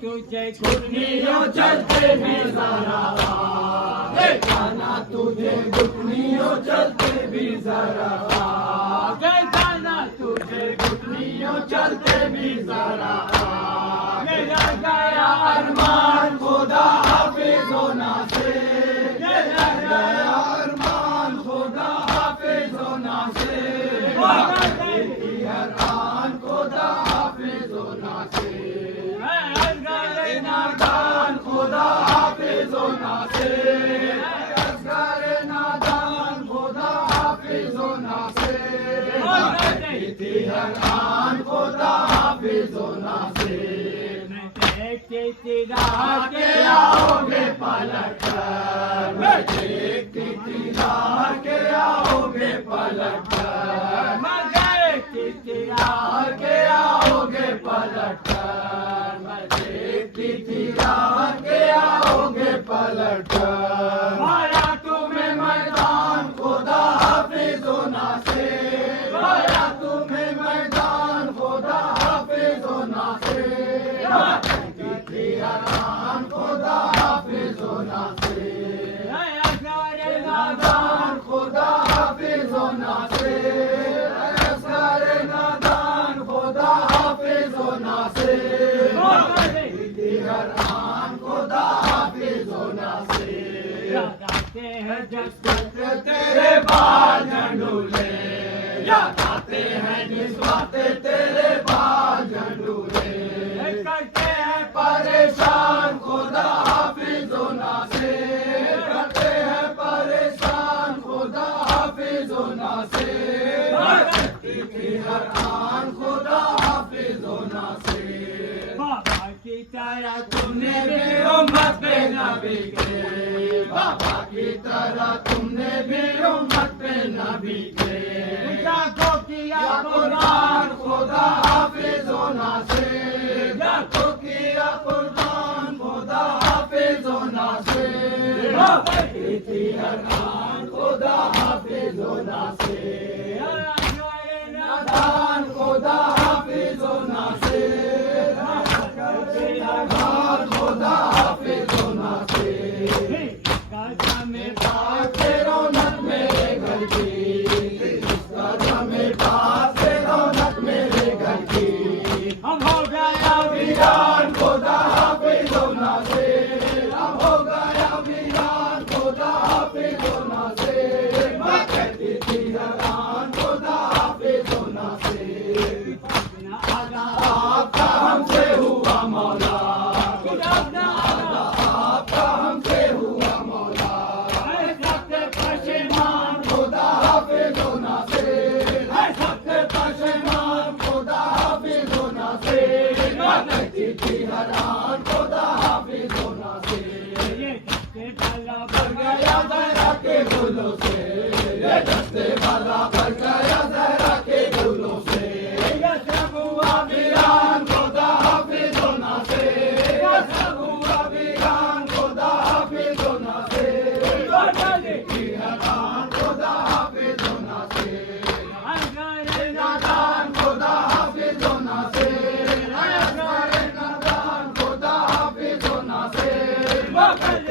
तुझे घुटनियों चलते भी जरा गाना तुझे घुटनियों चलते भी जरा गाना तुझे घुटनियों चलते भी जरा मेरा गया अरमान खुदा हाफिज होना से मेरा गया अरमान खुदा हाफिज होना से अरमान खुदा हाफिज होना से नादान खुदा हाफिज होना से असगरे नादान खुदा हाफिज होना से अरमान खुदा हाफिज होना से देखती राह के आओगे पलट कर देखती राह के आओगे पलट कर देखती राह के आओगे पलट कर देखती राह के आओगे पलट कर माया तुम्हें मैदान खुदा हाफिज होना से माया तुम्हें मैदान खुदा हाफिज होना से अरमान खुदा हाफिज होना से नादान खुदा हाफिज होना से नादान खुदा हाफिज होना से अरमान खुदा हाफिज होना से याद आते हैं जिस वक्त तेरे बाल झंडूले याद आते हैं जिस वक्त तेरे बाल झंडूले करते हैं परेशान खुदा हाफिज होना से करते हैं परेशान खुदा हाफिज होना से अरमान खुदा हाफिज होना से बाबा की तरह तुमने भी उम्मत पे नबी के बाबा की तरह तुमने भी उम्मत पे नबी के जाको किया कुर्बान खुदा हाफिज होना से जाको किया कुर्बान खुदा हाफिज होना से अरमान खुदा हाफिज होना से नादान खुदा हाफिज होना से अरमान खुदा हाफिज होना से कदम पास रौनक मेरे घर की कदम पास रौनक मेरे घर की हम हो गया वीरान खुदा हाफिज होना से हम हो गया वीरान खुदा हाफिज होना से कहती थी अरमान खुदा हाफिज होना से आपका हमसे हुआ मौला आपका हमसे हुआ मौला सबसे पशेमान खुदा हाफिज होना से सबसे पशेमान खुदा हाफिज होना से कहती थी हरान खुदा हाफिज होना से भर गया जहरा के फूलों से ये दस्ते वाला भर गया जहरा के फूलों से सब हुआ वीरान खुदा हाफिज होना से सब हुआ वीरान खुदा हाफिज होना से हरान खुदा हाफिज होना से बकल